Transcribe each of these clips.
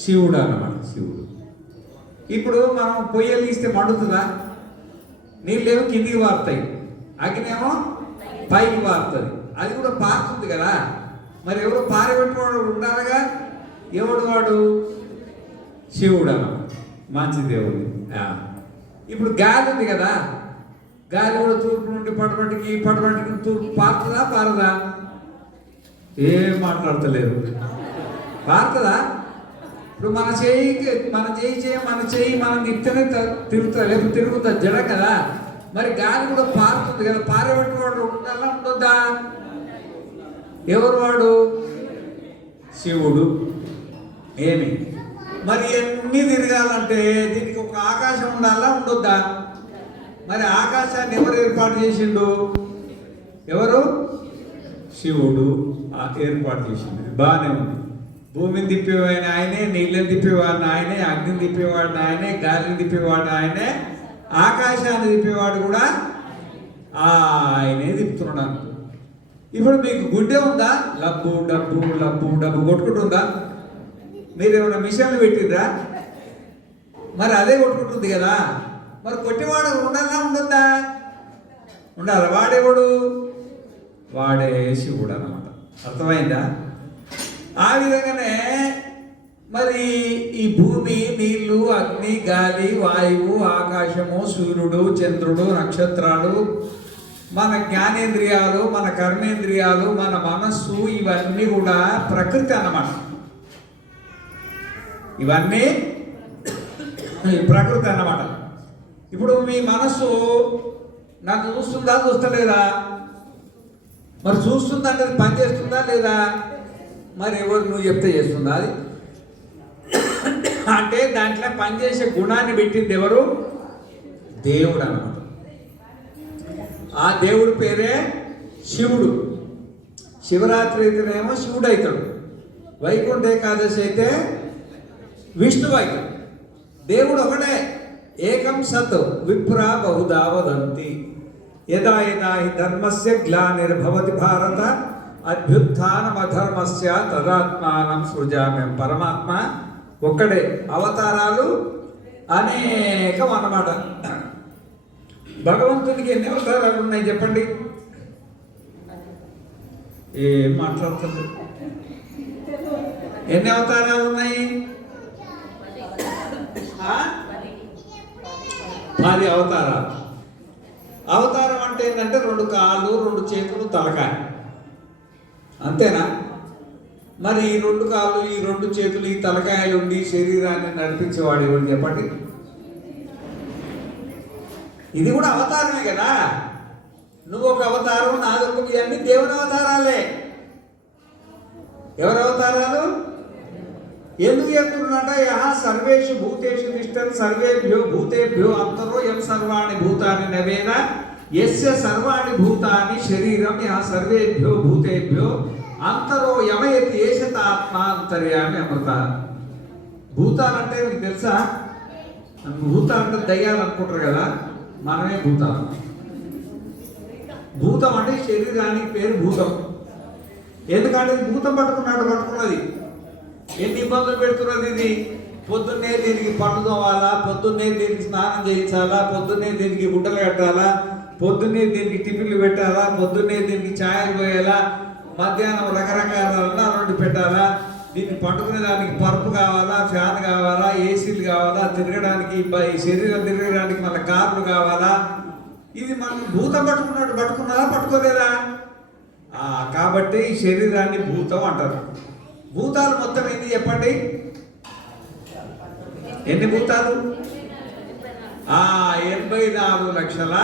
శివుడు అన్నమాట, శివుడు. ఇప్పుడు మనం పొయ్యలు తీస్తే మండుతుందా? నీళ్ళేమో కిందికి వారుతాయి, అగ్నేమో పైకి వారుతుంది. అది కూడా పారుతుంది కదా. మరి ఎవరు పారబెట్టుకోవడం ఉండాలిగా. ఎవడు వాడు? శివుడు అన్నమాట, మంచి దేవుడు. ఇప్పుడు గాలి ఉంది కదా, గాలి కూడా తూర్పు నుండి పడమటికి తూర్పు పారుతుందా పారదా? ఏం మాట్లాడతలేరు. పారుతుందా? ఇప్పుడు మన చెయ్యి మనం తిప్పుతూనే తిరుగుతా, లేకపోతే తిరుగుతా జడ కదా. మరి గాలి కూడా పారుతుంది కదా, పారబెట్టుకోవడం ఉండాలా ఉండొద్దా? ఎవరు వాడు? శివుడు. ఏమి మరి ఎన్ని తిరగాలంటే దీనికి ఒక ఆకాశం ఉండాలా ఉండొద్దా? మరి ఆకాశాన్ని ఎవరు ఏర్పాటు చేసిండు? ఎవరు? శివుడు ఏర్పాటు చేసిండు. బాగానే ఉంది. భూమిని తిప్పేవాడిని ఆయనే, నీళ్ళని తిప్పేవాడిని ఆయనే, అగ్నిని తిప్పేవాడిని ఆయనే, గాలిని తిప్పేవాడిని ఆయనే, ఆకాశాన్ని తిప్పేవాడు కూడా ఆయనే తిప్పుతున్నాడు. ఇప్పుడు మీకు గుడ్డే ఉందా? లబ్బు డబ్బు లబ్బు డబ్బు కొట్టుకుంటుందా? మీరు ఏమైనా మిషన్లు పెట్టిండ్రా? మరి అదే కొట్టుకుంటుంది కదా. మరి కొట్టేవాడు ఉండాలా ఉండొద్దా? ఉండాలి. వాడేవాడు? వాడే శివుడు అన్నమాట. అర్థమైందా? ఆ విధంగానే మరి ఈ భూమి, నీళ్లు, అగ్ని, గాలి, వాయువు, ఆకాశము, సూర్యుడు, చంద్రుడు, నక్షత్రాలు, మన జ్ఞానేంద్రియాలు, మన కర్మేంద్రియాలు, మన మనస్సు, ఇవన్నీ కూడా ప్రకృతి అన్నమాట. ఇవన్నీ ప్రకృతి అన్నమాట. ఇప్పుడు మీ మనస్సు నన్ను చూస్తుందా చూస్తలేదా? మరి చూస్తుందంటే పని చేస్తుందా లేదా? మరి ఎవరు నువ్వు చెప్తే చేస్తుందా? అది అంటే దాంట్లో పనిచేసే గుణాన్ని పెట్టింది ఎవరు? దేవుడు అన్నమాట. ఆ దేవుడి పేరే శివుడు. శివరాత్రి అయితేనేమో శివుడు అవుతాడు, వైకుంఠ ఏకాదశి అయితే విష్ణువు అవుతాడు. దేవుడు ఒకటే, ఏకం సత్ విప్ర బహుదా వదంతి యదా యదా హి ధర్మస్య గ్లానిర్భవతి భారత అభ్యుత్థానమధర్మస్య తదాత్మానం సృజామి. పరమాత్మ ఒక్కడే, అవతారాలు అనేకం అన్నమాట. భగవంతునికి ఎన్ని అవతారాలు ఉన్నాయి చెప్పండి? ఏం మాట్లాడుతుంది? ఎన్ని అవతారాలు ఉన్నాయి? 10 అవతారాలు. అవతారం అంటే ఏంటంటే 2 కాళ్ళు, 2 చేతులు, తలకాయ, అంతేనా? మరి ఈ 2 కాళ్ళు, ఈ 2 చేతులు, ఈ తలకాయలు ఉండి శరీరాన్ని నడిపించేవాడు ఎవరు చెప్పండి? ఇది కూడా అవతారమే కదా. నువ్వు ఒక అవతారం, నాదొక, ఇవన్నీ దేవుని అవతారాలే. ఎవరి అవతారాలు? ఎందుకు చెప్తున్నట? యహ సర్వేషు భూతేషు తిష్టన్ సర్వేభ్యో భూతేభ్యో అంతరో యం సర్వాణి భూతాని నవేన యస్య సర్వాణి భూతాని శరీరం యహ సర్వేభ్యో భూతేభ్యో అంతరో యమయతి ఏషత ఆత్మ అంతర్యామి అమృత. భూతాలంటే మీకు తెలుసా? భూతాలంటే దయ్యాలు అనుకుంటారు కదా, మనమే భూతాలు. భూతం అంటే శరీరానికి పేరు భూతం. ఎందుకంటే భూతం పట్టుకున్నది. ఎన్ని ఇబ్బందులు పెడుతున్నది ఇది? పొద్దున్నే దీనికి పట్టు తోవాలా, పొద్దున్నే దీనికి స్నానం చేయించాలా, పొద్దున్నే దీనికి గుడ్డలు కట్టాలా, పొద్దున్నే దీనికి టిఫిన్లు పెట్టాలా, పొద్దున్నే దీనికి ఛాయలు పోయాలా, మధ్యాహ్నం రకరకాల వండి పెట్టాలా, దీన్ని పట్టుకునే దానికి పరుపు కావాలా, ఫ్యాన్ కావాలా, ఏసీలు కావాలా, తిరగడానికి శరీరం తిరగడానికి మళ్ళీ కార్లు కావాలా. ఇది మనం భూతం పట్టుకున్నారా పట్టుకోలేదా? కాబట్టి ఈ శరీరాన్ని భూతం అంటారు. భూతాలు మొత్తం ఎన్ని చెప్పండి? ఎన్ని భూతాలు? 84 లక్షల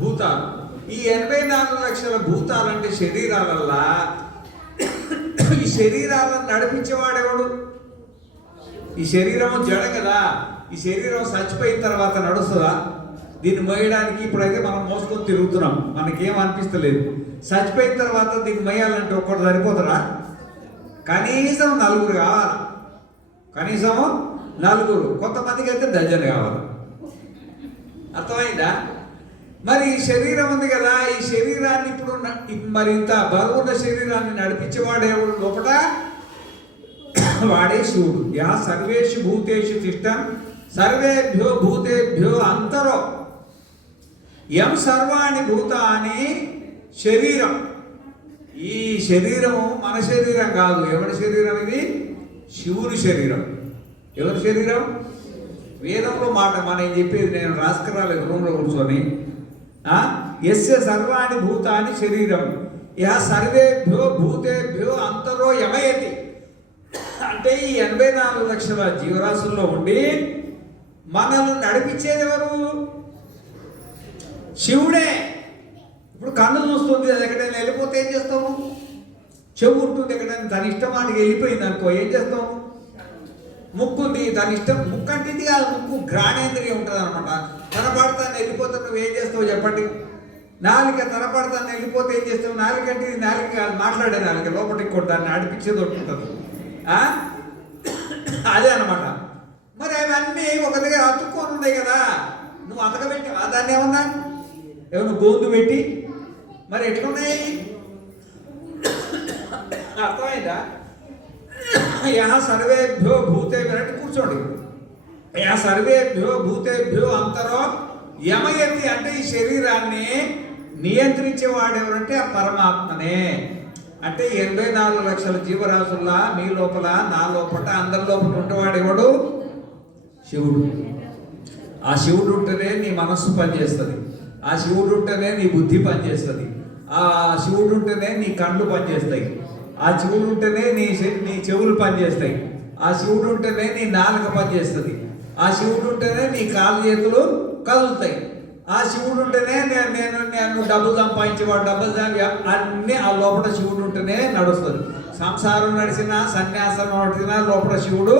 భూతాలు. ఈ 84 లక్షల భూతాలంటే శరీరాలల్లా ఈ శరీరాలను నడిపించేవాడెవడు? ఈ శరీరం జడ కదా. ఈ శరీరం చచ్చిపోయిన తర్వాత నడుస్తుందా? దీన్ని మోయడానికి ఇప్పుడైతే మనం మోసుకొని తిరుగుతున్నాం, మనకేం అనిపిస్తలేదు. చచ్చిపోయిన తర్వాత దీన్ని మోయాలంటే ఒక్కటి సరిపోతారా? కనీసం 4 కావాలి. కనీసం 4. కొంతమందికి అయితే డజన్ కావాలి. అర్థమైందా? మరి ఈ శరీరం ఉంది కదా, ఈ శరీరాన్ని ఇప్పుడు మరి ఇంత బరువున్న శరీరాన్ని నడిపించేవాడు ఎవడు లోపల? వాడే శివుడు. యా సర్వేషు భూతేషు తిష్టం సర్వేభ్యో భూతేభ్యో అంతరో యం సర్వాణి భూతాని శరీరం. ఈ శరీరం మన శరీరం కాదు. ఎవరి శరీరం ఇది? శివుని శరీరం. ఎవరి శరీరం? వేదంలో మాట మనం చెప్పేది, నేను రాసుకురాలేదు రూమ్లో కూర్చొని. యస్య సర్వాణి భూతాని శరీరం యా సర్వేభ్యో భూతేభ్యో అంతరో యమయతి. అంటే ఈ 84 లక్షల జీవరాశుల్లో ఉండి మనల్ని నడిపించేది ఎవరు? శివుడే. ఇప్పుడు కన్ను చూస్తుంది, అది ఎక్కడైనా వెళ్ళిపోతే ఏం చేస్తాము? చెవు ఉంటుంది, ఎక్కడైనా తన ఇష్టమానికి వెళ్ళిపోయింది అనుకో ఏం చేస్తాము? ముక్కు ఉంది, తన ఇష్టం. ముక్కు అంటే ఇది కాదు, ముక్కు ఘ్రాణేంద్రియం ఉంటుంది అనమాట. తనపడతాను వెళ్ళిపోతే నువ్వు ఏం చేస్తావు చెప్పండి? నాలుక తనపడతాను వెళ్ళిపోతే ఏం చేస్తావు? నాలుక అంటే ఇది నాలుక కాదు, మాట్లాడే నాలుక లోపలికి కూడా దాన్ని నడిపించేది ఉంటుంది. అదే అనమాట. మరి అవన్నీ ఒక దగ్గర అతుక్కొని ఉన్నాయి కదా, నువ్వు అతకబెట్టి దాన్ని ఏమన్నా ఏమన్నా గోందు పెట్టి మరి ఎట్లున్నాయి? అర్థమైందా? యా సర్వేభ్యో భూతేభ్యో అంటే కూర్చోండి. యా సర్వేభ్యో భూతేభ్యో అంతరో యమయతి అంటే ఈ శరీరాన్ని నియంత్రించేవాడు ఎవరంటే ఆ పరమాత్మనే. అంటే 84 లక్షల జీవరాశుల్లా మీ లోపల, నా లోపల, అందరి లోపల ఉంటేవాడు ఎవడు? శివుడు. ఆ శివుడు ఉంటేనే నీ మనస్సు పనిచేస్తుంది. ఆ శివుడు ఉంటేనే నీ బుద్ధి పనిచేస్తుంది. ఆ శివుడు ఉంటేనే నీ కళ్ళు పనిచేస్తాయి. ఆ శివుడు ఉంటేనే నీ చెవులు పనిచేస్తాయి. ఆ శివుడు ఉంటేనే నీ నాలుక పనిచేస్తుంది. ఆ శివుడు ఉంటేనే నీ కాళ్ళు చేతులు కదులుతాయి. ఆ శివుడు ఉంటేనే నేను డబ్బులు సంపాదించేవాడు, డబ్బులు అన్నీ ఆ లోపల శివుడు ఉంటేనే నడుస్తుంది. సంసారం నడిచినా, సన్యాసం నడిచినా లోపల శివుడు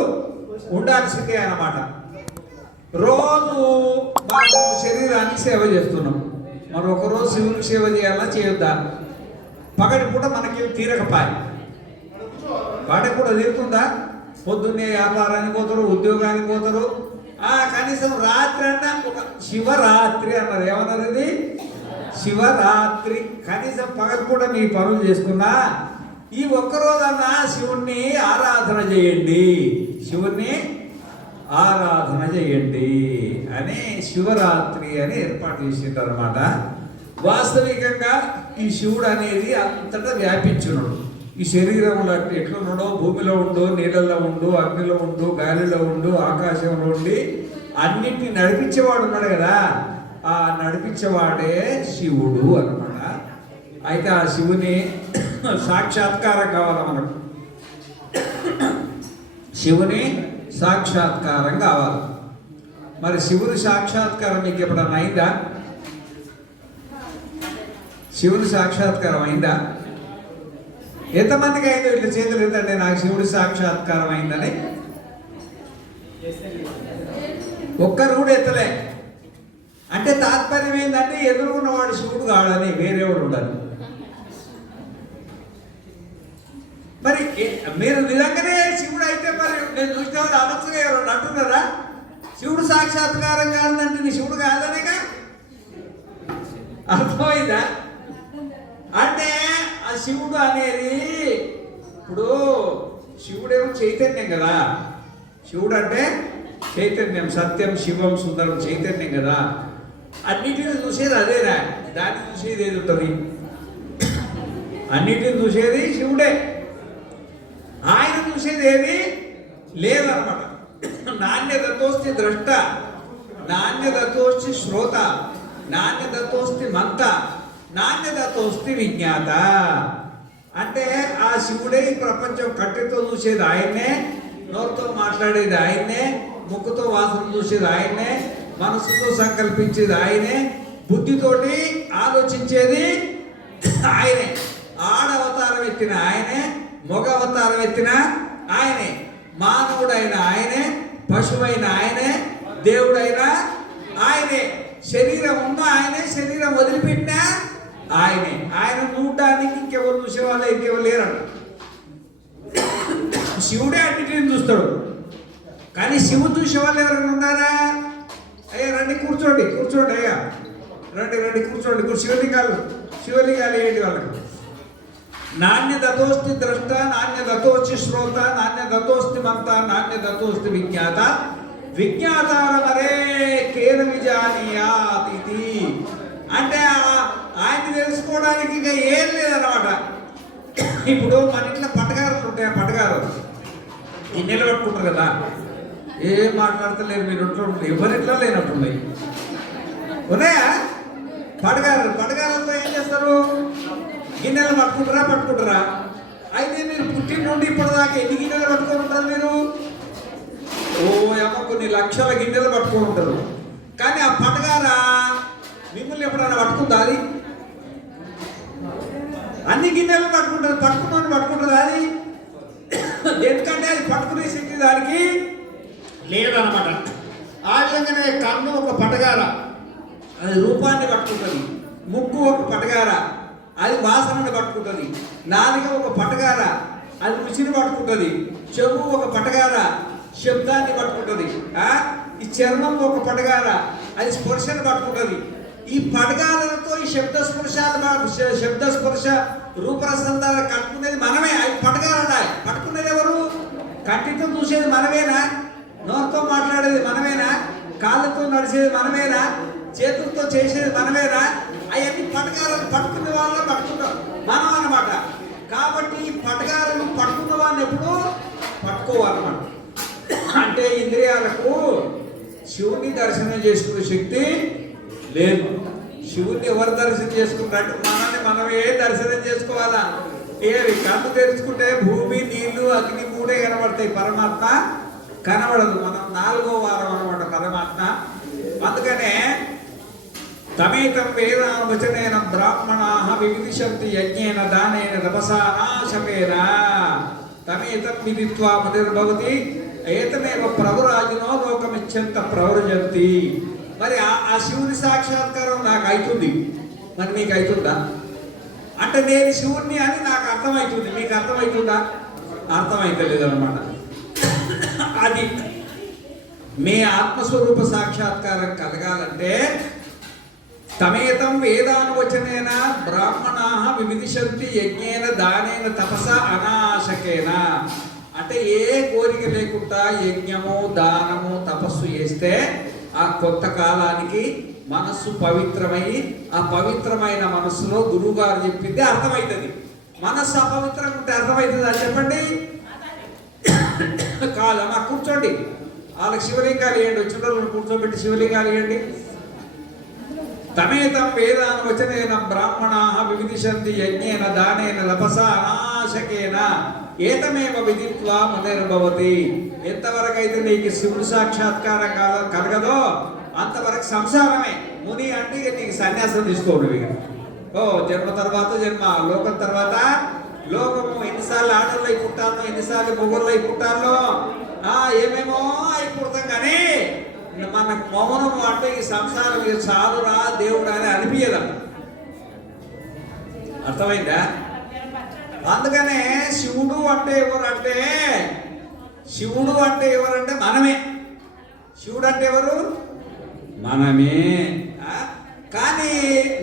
ఉండాల్సిందే అన్నమాట. రోజు మనం శరీరానికి సేవ చేస్తున్నాం. మరి ఒకరోజు శివునికి సేవ చేయాలా చేయొద్దా? పగటి పూట మనకి తీరకపాయి, వాటి కూడా తీరుతుందా? పొద్దున్నే వ్యాపారానికి పోతారు, ఉద్యోగానికి పోతారు. కనీసం రాత్రి అన్నా ఒక శివరాత్రి అన్నారు. ఏమన్నారు? ఇది శివరాత్రి. కనీసం పగలు కూడా మీ పనులు చేసుకున్నా ఈ ఒక్కరోజన్నా శివుణ్ణి ఆరాధన చేయండి, శివుణ్ణి ఆరాధన చేయండి అని శివరాత్రి అని ఏర్పాటు చేసింటారు అనమాట. వాస్తవికంగా ఈ శివుడు అనేది అంతటా వ్యాపించున్నాడు. ఈ శరీరంలో ఎట్లున్నాడో భూమిలో ఉండు, నీళ్ళల్లో ఉండు, అగ్నిలో ఉండు, గాలిలో ఉండు, ఆకాశంలో ఉండి అన్నిటిని నడిపించేవాడు ఉన్నాడు కదా, ఆ నడిపించేవాడే శివుడు అన్నమాట. అయితే ఆ శివుని సాక్షాత్కారం కావాలి మనకు. శివుని సాక్షాత్కారం కావాలి. మరి శివుని సాక్షాత్కారం మీకు ఎప్పుడన్నా అయిందా? శివుని సాక్షాత్కారం అయిందా? ఎంతమందికి అయిందో ఇట్లా చేతులు ఎత్తండి, నాకు శివుడి సాక్షాత్కారం అయిందని. ఒక్కరు కూడా ఎత్తలే. అంటే తాత్పర్యం ఏంటంటే ఎదుర్కొన్నవాడు శివుడు కాడని, వేరేవాడు ఉండాలి. మరి మీరు నిజంగానే శివుడు అయితే మరి నేను చూసిన వాళ్ళు అనొచ్చుగా ఎవరు అంటున్నారా? శివుడు సాక్షాత్కారం కాదంటే నీ శివుడు కాదనేగా అర్థమైందా? అంటే ఆ శివుడు అనేది ఇప్పుడు శివుడేమో చైతన్యం కదా. శివుడు అంటే చైతన్యం, సత్యం, శివం, సుందరం, చైతన్యం కదా. అన్నిటిని చూసేది అదేనా? దాన్ని చూసేది ఏది ఉంటుంది? అన్నిటిని చూసేది శివుడే. ఆయన చూసేది ఏది లేదన్నమాట. నాణ్యతతోస్తి ద్రష్ట, నాణ్యతతోస్తి శ్రోత, నాణ్యతతోస్తి మంత, నాణ్యతతోస్తి విజ్ఞాత. అంటే ఆ శివుడే ఈ ప్రపంచం కట్టెతో చూసేది ఆయన్నే, నోరుతో మాట్లాడేది ఆయన్నే, ముక్కుతో వాసన చూసేది ఆయన్నే, మనసుతో సంకల్పించేది ఆయనే, బుద్ధితోటి ఆలోచించేది ఆయనే. ఆడవతారం ఎత్తిన ఆయనే, మగ అవతారం ఎత్తిన ఆయనే, మానవుడైన ఆయనే, పశువైన ఆయనే, దేవుడైన ఆయనే. శరీరం ఉన్న ఆయనే, శరీరం వదిలిపెట్టినా ఆయనే. ఆయన చూడడానికి ఇంకెవరు చూసేవాళ్ళు ఇంకెవరు లేరంట. శివుడే అన్నిటిని చూస్తాడు. కానీ శివుడు చూసేవాళ్ళు ఎవరైనా ఉన్నారా? అయ్యా రండి, కూర్చోండి కూర్చోండి, అయ్యా రండి రండి కూర్చోండి. శివలింగాలు వేయండి వాళ్ళకి. నాణ్యదతోస్తి ద్రష్ట, నాణ్యదతోస్తి శ్రోత, నాణ్యదతోస్తి మంత, నాణ్యదతోస్తి విజ్ఞాత, విజ్ఞాతారమరే కేన విజానీయాత్ ఇది. అంటే ఆయన తెలుసుకోవడానికి ఇంకా ఏం లేదన్నమాట. ఇప్పుడు మన ఇంట్లో పటగారులు ఉంటాయి, పటగారు ఈ నిలబెట్టుకుంటారు కదా, ఏం మాట్లాడతలేరు మీరు ఇంట్లో ఎవరింట్లో లేనట్టున్నాయి ఉన్నాయా పటగారులతో ఏం చేస్తారు? గిన్నెలు పట్టుకుంటారా? అయితే మీరు పుట్టిన నుండి ఇప్పటిదాకా ఎన్ని గిన్నెలు పట్టుకొని ఉంటారు మీరు? కొన్ని లక్షల గిన్నెలు పట్టుకొని ఉంటారు. కానీ ఆ పటగార మిమ్మల్ని ఎప్పుడైనా పట్టుకుందా? అది అన్ని గిన్నెలు పట్టుకుంటుంది అది. ఎందుకంటే అది పట్టుకునే శక్తి దానికి లేదన్నమాట. ఆ విధంగానే కన్ను ఒక పటగార, అది రూపాన్ని పట్టుకుంటుంది. ముక్కు ఒక పటగార, అది వాసనని పట్టుకుంటుంది. నాలుక ఒక పటగార, అది రుచిని పట్టుకుంటుంది. చెవు ఒక పటగార, శబ్దాన్ని పట్టుకుంటుంది. ఈ చర్మం ఒక పటగార, అది స్పర్శను పట్టుకుంటుంది. ఈ పటగారలతో ఈ శబ్దస్పర్శ రూపరసందాలు కట్టుకునేది మనమే. అవి పటగారడా? పట్టుకునేది ఎవరు? కంటితో చూసేది మనమేనా? నోరుతో మాట్లాడేది మనమేనా? కాళ్ళతో నడిచేది మనమేనా? చేతులతో చేసేది మనమేనా? అవన్నీ పటగారాలు పట్టుకునే వాళ్ళ పట్టుకుంటాం మనం అన్నమాట. కాబట్టి ఈ పటగారాలు పట్టుకున్న వాళ్ళని ఎప్పుడు పట్టుకోవాలన్నమాట. అంటే ఇంద్రియాలకు శివుని దర్శనం చేసుకునే శక్తి లేదు. శివుని ఎవరు దర్శనం చేసుకుంటారంటే మనమే దర్శనం చేసుకోవాలా? ఏవి కన్ను తెరుచుకుంటే భూమి, నీళ్లు, అగ్ని మూడే కనబడతాయి, పరమాత్మ కనబడదు. మనం 4వ వారం అన్నమాట పరమాత్మ. అందుకనే తమేతం వేదావచనేన బ్రాహ్మణాః వివిధిషంతి యజ్ఞేన దానేన తపసా నాశకేన తమేతం విదిత్వా మునిర్భవతి ఏతమేవ ప్రభురాజినో లోకమిచ్చంత ప్రవృజంతి. మరి ఆ శివుని సాక్షాత్కారం నాకు అవుతుంది, మరి మీకు అవుతుందా? అంటే నేను శివుణ్ణి అని నాకు అర్థమవుతుంది, మీకు అర్థమవుతుందా? అర్థమైతలేదు అన్నమాట. అది మీ ఆత్మస్వరూప సాక్షాత్కారం కలగాలంటే తమేతం వేదానువచనేన బ్రాహ్మణాః వివిధిషంతి యజ్ఞేన దానేన తపస అనాశకేన. అంటే ఏ కోరిక లేకుండా యజ్ఞము, దానము, తపస్సు చేస్తే ఆ కొత్త కాలానికి మనస్సు పవిత్రమై ఆ పవిత్రమైన మనస్సులో గురువు గారు చెప్పింది అర్థమవుతుంది. మనస్సు అపవిత్రంగా ఉంటే అర్థమవుతుందా చెప్పండి? కాదమ్మా కూర్చోండి, వాళ్ళకి శివలింగాలు ఇవ్వండి, వచ్చిన రోజులు కూర్చోబెట్టి శివలింగాలు ఇవ్వండి. తమేతం వేదానువచనేన బ్రాహ్మణాః వివిధిషంతి యజ్ఞేన దానేన తపసా అనాశకేన ఏతమేవ విదిత్వా మునిర్భవతి. ఎంతవరకు అయితే నీకు శివుడు సాక్షాత్కారం కలగదో అంతవరకు సంసారమే. ముని అంటే నీకు సన్యాసం తీసుకోడు. ఓ జన్మ తర్వాత జన్మ, లోకం తర్వాత లోకము. ఎన్నిసార్లు ఆడల్లో అయి పుట్టాను, ఎన్నిసార్లు మొగుళ్ళు అయి పుట్టాలో, ఏమేమో అయి పుడతాం. కానీ మనకు మౌనము అంటే ఈ సంసారం చాలురా దేవుడు అని అనిపించదట. అర్థమైందా? అందుకనే శివుడు అంటే ఎవరంటే మనమే. శివుడు అంటే ఎవరు? మనమే. కానీ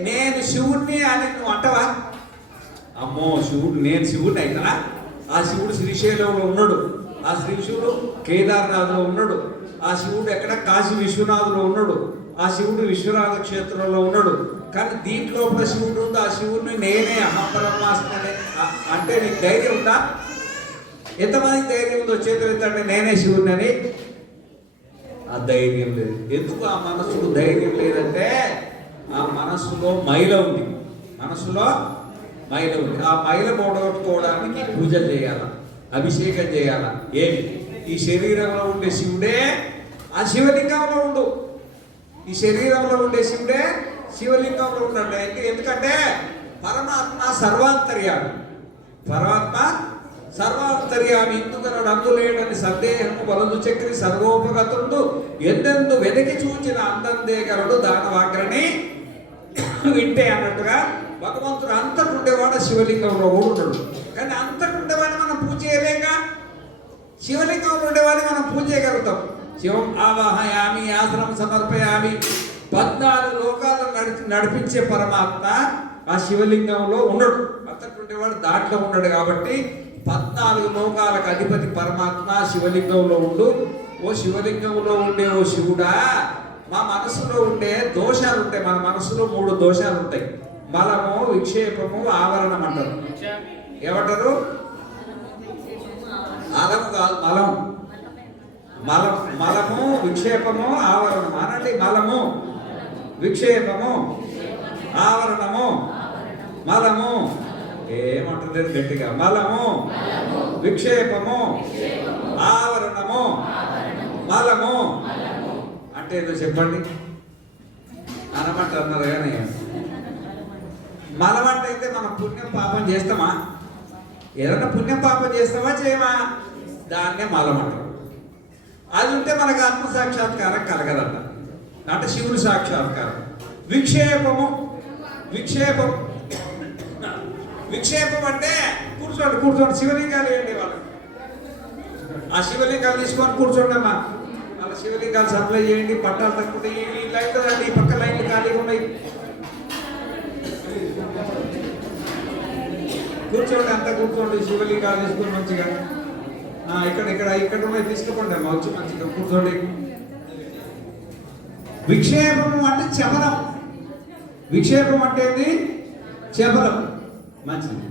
నేను శివుణ్ణి అని నువ్వు అంటవా? అమ్మో శివుడు, నేను శివుడిని అయితనా? ఆ శివుడు శ్రీశైలంలో ఉన్నాడు, ఆ శివుడు కేదార్నాథ్లో ఉన్నాడు, ఆ శివుడు ఎక్కడ కాశీ విశ్వనాథులో ఉన్నాడు, ఆ శివుడు విశ్వనాథ క్షేత్రంలో ఉన్నాడు. కానీ దీంట్లో శివుడు ఉంది, ఆ శివుడిని నేనే అహం బ్రహ్మాస్మి అంటే నీకు ధైర్యం ఉందా? ఎంతమందికి ధైర్యం ఉందో చేతులు ఎత్తండి, నేనే శివుడిని అని. ఆ ధైర్యం లేదు. ఎందుకు ఆ మనస్సుకు ధైర్యం లేదంటే ఆ మనస్సులో మైల ఉంది. ఆ మైల పోగొట్టుకోవడానికి పూజలు చేయాలా, అభిషేకం చేయాలా. ఏమి? ఈ శరీరంలో ఉండే శివుడే ఆ శివలింగంలో ఉండు. ఈ శరీరంలో ఉండే శివుడే శివలింగంలో ఉండండి. ఎందుకంటే పరమాత్మ సర్వాంతర్యామి. ఇందుకనడు అందులేడని సందేహము వలదు చక్రి సర్వోపగతుండు ఎందెందు వెనక్కి చూచిన అందందేగరుడు దానవాగ్రని వింటే అన్నట్టుగా భగవంతుడు అంతటుండేవాడు శివలింగంలో కూడా ఉన్నాడు. కానీ అంతటుండేవాడిని మనం పూజ చేయలేక శివలింగంలో ఉండేవాడిని మనం పూజ చేయగలుగుతాం. శివం ఆవాహయామి, ఆసనం సమర్పయామి, 14 లోకాలను నడిపించే పరమాత్మ ఆ శివలింగంలో ఉండడు. అంతటి ఉండేవాడు దాంట్లో ఉన్నాడు కాబట్టి 14 లోకాలకు అధిపతి పరమాత్మ శివలింగంలో ఉండు. ఓ శివలింగంలో ఉండే ఓ శివుడా, మా మనసులో ఉండే దోషాలు ఉంటాయి. మన మనసులో 3 దోషాలు ఉంటాయి. మలము, విక్షేపము, ఆవరణం అంటారు. ఏమంటారు? మలము కాదు, మలం. మలము, విక్షేపము, ఆవరణం అనండి. మలము, విక్షేపము, ఆవరణము, మలము. ఏమంటలేదు గట్టిగా? మలము, విక్షేపము, ఆవరణము, మలము అంటే ఏదో చెప్పండి. అనమంటున్నారు కానీ మలం అంటే అయితే మనం పుణ్యం పాపం చేస్తామా? ఏదైనా పుణ్యం పాపం చేస్తామా చేయమా? దాన్నే మలం అంటారు. అది ఉంటే మనకు ఆత్మ సాక్షాత్కారం కలగదంట, అంటే శివుని సాక్షాత్కారం. విక్షేపము, విక్షేపం విక్షేపం అంటే కూర్చోండి శివలింగాలు వేయండి వాళ్ళు. ఆ శివలింగాలు తీసుకొని కూర్చోండి అమ్మా. వాళ్ళ శివలింగాలు సప్లై చేయండి. పట్టాలు తక్కువ ఈ లైన్లో రండి, ఈ పక్క లైన్లు ఖాళీగా ఉన్నాయి. కూర్చోండి, అంతా కూర్చోండి. శివలింగాలు తీసుకొని మంచిగా ఇక్కడ ఉన్నాయి, తీసుకోండి అమ్మా. వచ్చి మంచిగా కూర్చోండి. విక్షేపము అంటే చపలం. విక్షేపం అంటే ఏంది? చపలం. మంచిది.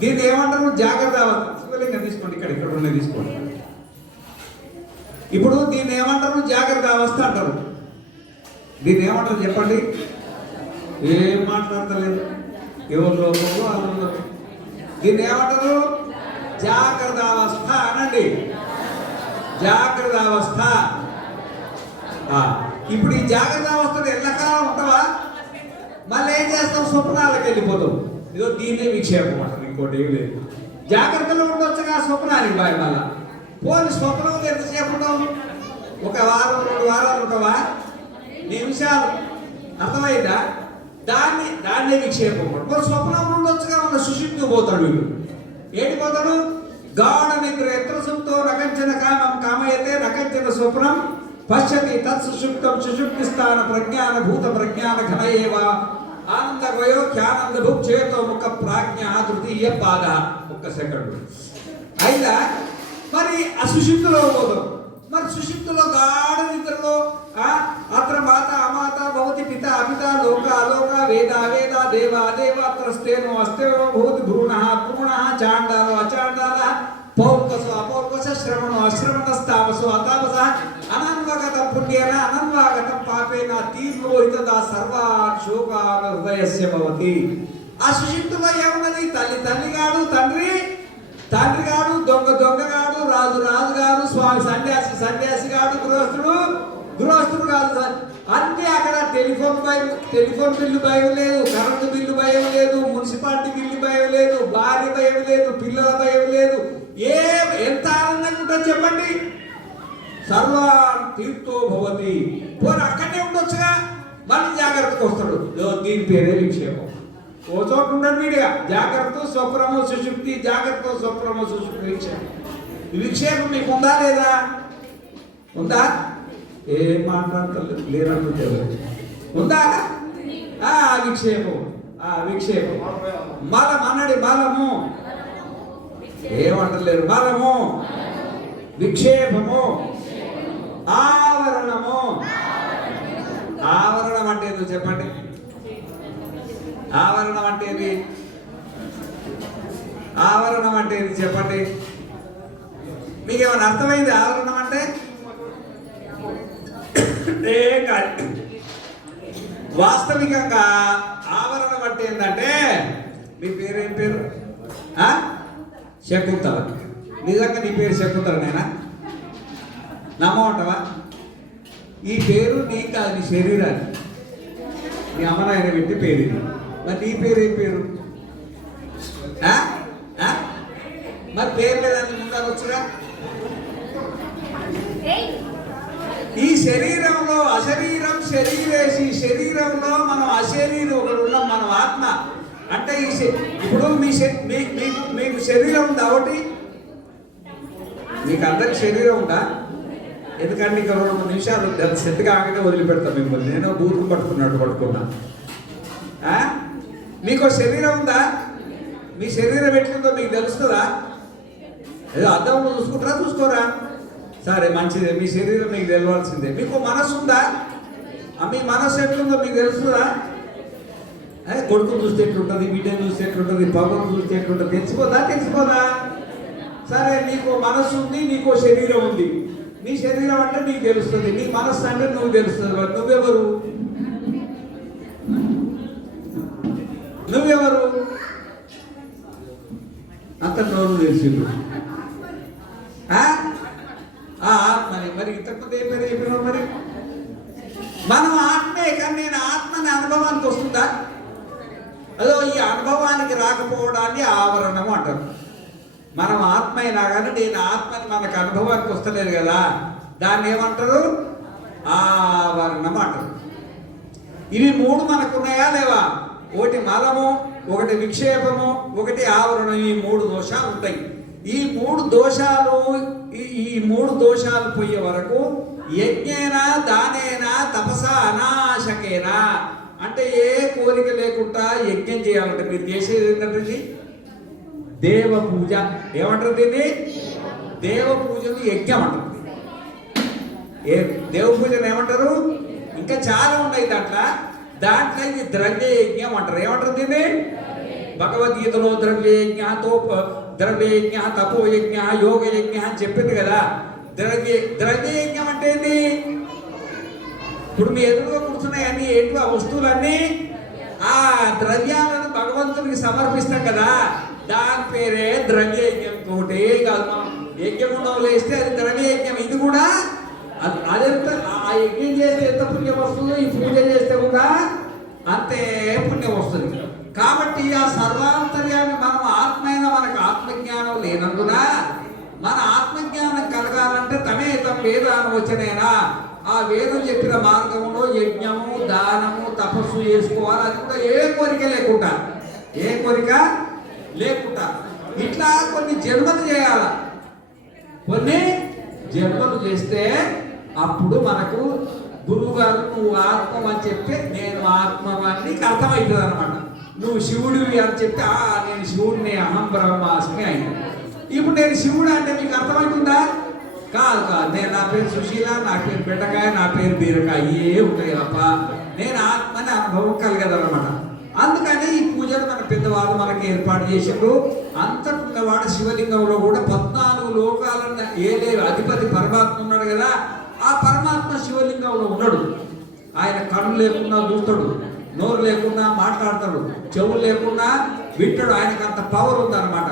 దీన్ని ఏమంటారు? జాగ్రత్త అవస్థ. శివలింగం తీసుకోండి, ఇక్కడ ఉన్నాయి తీసుకోండి. ఇప్పుడు దీన్ని ఏమంటారు? జాగ్రత్త అవస్థ అంటారు. దీన్ని ఏమంటారు చెప్పండి? ఏం మాట్లాడతలేదు, ఎవరు లోపల వాళ్ళు. దీన్ని ఏమంటారు? జాగ్రత్త అవస్థ అనండి. జాగ్రత్త అవస్థ. ఇప్పుడు ఈ జాగ్రత్త అవస్థను ఎల్లకాలం ఉంటావా? మళ్ళీ ఏం చేస్తాం? స్వప్నాలకు వెళ్ళిపోతాం. ఇదో దీన్నే విక్షేపం అంటారు, ఇంకోటి ఏం లేదు. జాగ్రత్తలో ఉండొచ్చుగా స్వప్నానికి బాయ్. మళ్ళా పోనీ స్వప్నంలో ఎంతసేపు ఉంటాం? 1 వారం 2 వారాలు ఉంటావా? నిమిషాలు. అర్థమైందా? దాన్నే విక్షేపం. మరి స్వప్నం ఉండొచ్చుగా, ఉన్న సుషుప్తికి పోతాడు వీళ్ళు. ఏంటి పోతాడు? గాఢ నిద్ర ఎత్ర సుప్తో నకంచన కామం కామయతే నకంచన స్వప్నం పశ్యతి తత్ సుషుప్తం సుషుప్తి స్థాన ప్రజ్ఞాన భూత ప్రజ్ఞాన ఘన ఏవ ఆనంద వయోఖ్యానంద భుక్ చేతో ముఖ ప్రాజ్ఞ తృతీయ పాద. 1 సెకండ్. అయినా మరి అసుషుప్తిలో పోదాం. మరి సుషుప్తిలో గాఢ నిద్రలో అత్ర మాత అమాత భవతి పిత అపిత లోక అలోక వేద అవేద దేవ అదేవ అత్రస్తేనో అస్తేనో భవతి భ్రూణ భ్రూణ చాండాలో అచాండాల పౌర్కసో అపౌర్కస శ్రవణో అశ్రవణస్తాపసో అతాపస అనన్వగత పుణ్యేన అనన్వాగత పాపేన తీవ్రోహితదా సర్వాన్ శోకాన్ హృదయస్య భవతి. ఆ సుషుప్తిలో ఏమున్నది? తల్లి గాడు, తండ్రి గాడు, దొంగగాడు, రాజు గాడు, స్వామి సన్యాసి గాడు, గృహస్థుడు కాదు. అన్నీ అక్కడ టెలిఫోన్ బిల్లు భయం లేదు, కరెంటు బిల్లు భయం లేదు, మున్సిపాలిటీ బిల్లు భయం లేదు, భార్య భయం లేదు, పిల్లల భయం లేదు. ఎంత ఆనందంగా ఉంటుంది చెప్పండి. సర్వాన్ తీర్థో భవతి. పోనీ అక్కడనే ఉండొచ్చుగా, మళ్ళీ జాగ్రత్తకు వస్తాడు. దీని పేరే విక్షేపం. ఓ చోట ఉండడు వీడిగా. జాగ్రత్త స్వప్నము సుషుప్తి, జాగ్రత్త స్వప్నము సుషుప్తి, విక్షేపం. విక్షేపం మీకు ఉందా లేదా? ఉందా? ఏం మాట్లాడతారు లేదంటే ఉందా? విక్షేపం. విక్షేపం. మలం అన్నది. మలము ఏమంటలేరు. మలము, విక్షేపము, ఆవరణము. ఆవరణం అంటే ఏదో చెప్పండి. ఆవరణం అంటే ఏది? ఆవరణం అంటే ఏది చెప్పండి. మీకు ఏమైనా అర్థమైంది? ఆవరణం అంటే వాస్తవికంగా ఆవరణం అంటే ఏంటంటే, మీ పేరేం పేరు? శకుంతల. నిజంగా నీ పేరు శకుంతల నేనా? నమ్మమంటావా? ఈ పేరు నీకు కాదు, నీ శరీరాన్ని. నీ అమ్మ నాయన పెట్టి పేరు ఇది. మరి నీ పేరు ఏం పేరు? మరి పేరు లేదని ముందు వచ్చుగా. ఈ శరీరంలో అశరీరం శరీరేసి, శరీరంలో మనం అశరీరం ఒకడు ఉన్నాం, మనం ఆత్మ. అంటే ఇప్పుడు మీకు శరీరం ఉందా? ఒకటి మీకు అందరికి శరీరం ఉందా? ఎందుకంటే ఇంకా 2-3 నిమిషాలు సెట్ కాగానే వదిలిపెడతాం మిమ్మల్ని. నేను బూతులు పట్టుకున్నా. మీకు శరీరం ఉందా? మీ శరీరం ఎట్లుందో మీకు తెలుస్తుందా? ఏదో అద్దంలో చూసుకుంటారా, చూసుకోరా? సరే మంచిదే, మీ శరీరం మీకు తెలవాల్సిందే. మీకు మనసు ఉందా? మీ మనసు ఎట్లుందో మీకు తెలుస్తుందా? కొడుకుని చూస్తే ఎట్లుంటుంది, బిడ్డను చూస్తే ఎట్లుంటుంది, పవన్ చూస్తే ఎట్లుంటుంది, తెలిసిపోదా? తెలిసిపోదా? సరే, నీకు మనసు ఉంది, నీకు శరీరం ఉంది. నీ శరీరం అంటే నీకు తెలుస్తుంది, నీ మనస్సు అంటే నువ్వు తెలుస్తుంది. నువ్వెవరు? నువ్వెవరు? అంత నోరు తెలిసిండు. ఆత్మని. మరి ఇంతకుముందు ఏం పేరు చెప్పినావు? మరి మనం ఆత్మే, కానీ నేను ఆత్మని అనుభవానికి వస్తుందా? అదో ఈ అనుభవానికి రాకపోవడాన్ని ఆవరణము అంటారు. మనం ఆత్మ అయినా కానీ నేను ఆత్మని మనకు అనుభవానికి వస్తలేదు కదా, దాన్ని ఏమంటారు? ఆవరణం అంటారు. ఇవి మూడు మనకున్నాయా లేవా? ఒకటి మలము, ఒకటి విక్షేపము, ఒకటి ఆవరణం. ఈ మూడు దోషాలు ఉంటాయి. ఈ మూడు దోషాలు పోయే వరకు యజ్ఞేనా దానేనా తపస అనాశకేనా అంటే ఏ కోరిక లేకుండా యజ్ఞం చేయాలంటే మీరు చేసేది ఏంటంటే దేవ పూజ. ఏమంటారు దీన్ని? దేవ పూజను యజ్ఞం అంటారు. దేవ పూజను ఏమంటారు? ఇంకా చాలా ఉన్నాయి దాంట్లో ఇది ద్రవ్య యజ్ఞం అంటారు. ఏమంటారు దీన్ని? భగవద్గీతలో ద్రవ్యయజ్ఞ, ద్రవ్యయజ్ఞ, తపోయజ్ఞ, యోగయజ్ఞ అని చెప్పింది కదా. ద్రవ్యయజ్ఞం అంటే ఏంటి? ఇప్పుడు మీ ఎదురుగా కూర్చున్నాయన్నీ ఏంటి? ఆ వస్తువులన్నీ ఆ ద్రవ్యాలను భగవంతునికి సమర్పిస్తాం కదా, దాని పేరే ద్రవ్యయజ్ఞం. తోటే కాదు, మనం యజ్ఞగుండం వేస్తే అది ద్రవ్యయజ్ఞం. ఇది కూడా అదెంత, ఆ యజ్ఞం చేస్తే ఎంత పుణ్యం వస్తుందో ఈ పూజ చేస్తే కూడా అంతే పుణ్యం వస్తుంది. కాబట్టి ఆ సర్వాంతర్యాన్ని మనం ఆత్మైన మనకు ఆత్మజ్ఞానం లేనందున మన ఆత్మజ్ఞానం కలగాలంటే తమేతం వేదాన్ని వచ్చనేనా ఆ వేదం చెప్పిన మార్గంలో యజ్ఞము, దానము, తపస్సు చేసుకోవాలి. అది కూడా ఏ కోరిక లేకుండా ఇట్లా కొన్ని జన్మలు చేయాలి. కొన్ని జన్మలు చేస్తే అప్పుడు మనకు గురువు గారు నువ్వు ఆత్మ అని చెప్తే నేను ఆత్మ అని నీకు అర్థమవుతుంది అనమాట. నువ్వు శివుడివి అని చెప్తే నేను శివుడిని, అహం బ్రహ్మాస్మి అయింది. ఇప్పుడు నేను శివుడు అంటే మీకు అర్థమవుతుందా? కాదు. నేను నా పేరు సుశీల, నా పేరు బెండకాయ, నా పేరు బీరకాయ ఏ ఉంటాయి తప్ప నేను ఆత్మని అనుభవం కలగదనమాట. అందుకని ఈ పూజలు మన పెద్దవాళ్ళు మనకి ఏర్పాటు చేసిండ్రు. అంతకున్నవాడు శివలింగంలో కూడా 14 లోకాలను ఏలే అధిపతి పరమాత్మ ఉన్నాడు కదా, ఆ పరమాత్మ శివలింగంలో ఉన్నాడు. ఆయన కళ్ళు లేకుండా చూస్తాడు, నోరు లేకుండా మాట్లాడతాడు, చెవులు లేకుండా వింటాడు. ఆయనకు అంత పవర్ ఉందన్నమాట.